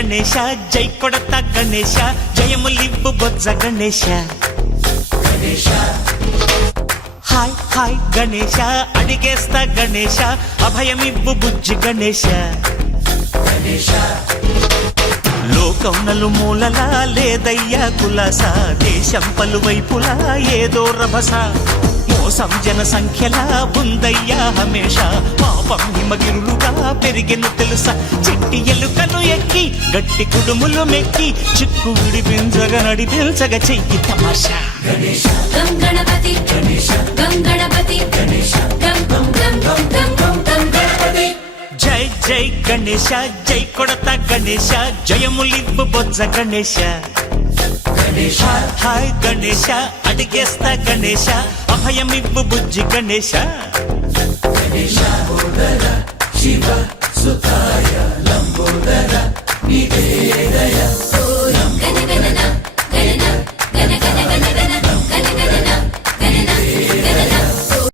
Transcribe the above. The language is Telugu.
గణేశ జై కొడత గణేశ జయములివ్వు బొజ్జ గణేశ హాయ్ హాయ్ గణేశ అడిగేస్తా గణేశ అభయమివ్వు బుజ్జి గణేశ లోకం నలుమూలలా లేదయ్యా కులాస దేశం పలువైపులా ఏదో రభస మోసం జన సంఖ్యలా ఉందయ్యా హమేష పాపం హిమగిరులుగా పెరిగెను తెలుసా చిట్టి ఎలుకను ఎక్కి గట్టి కుడుములు మెక్కి చిక్కు విడిపించగా నడిపించగా చెయ్యి తమాషా గం గణపతి గం గణపతి గం గం గం గం గం గం గం గణపతి జై జై గణేశ జై కొడత గణేశ జయములివ్వు బొజ్జ గణేశ హాయ్ గణేశ అడిగేస్తా గణేశ అభయమివ్వు బుజ్జి గణేశ శివ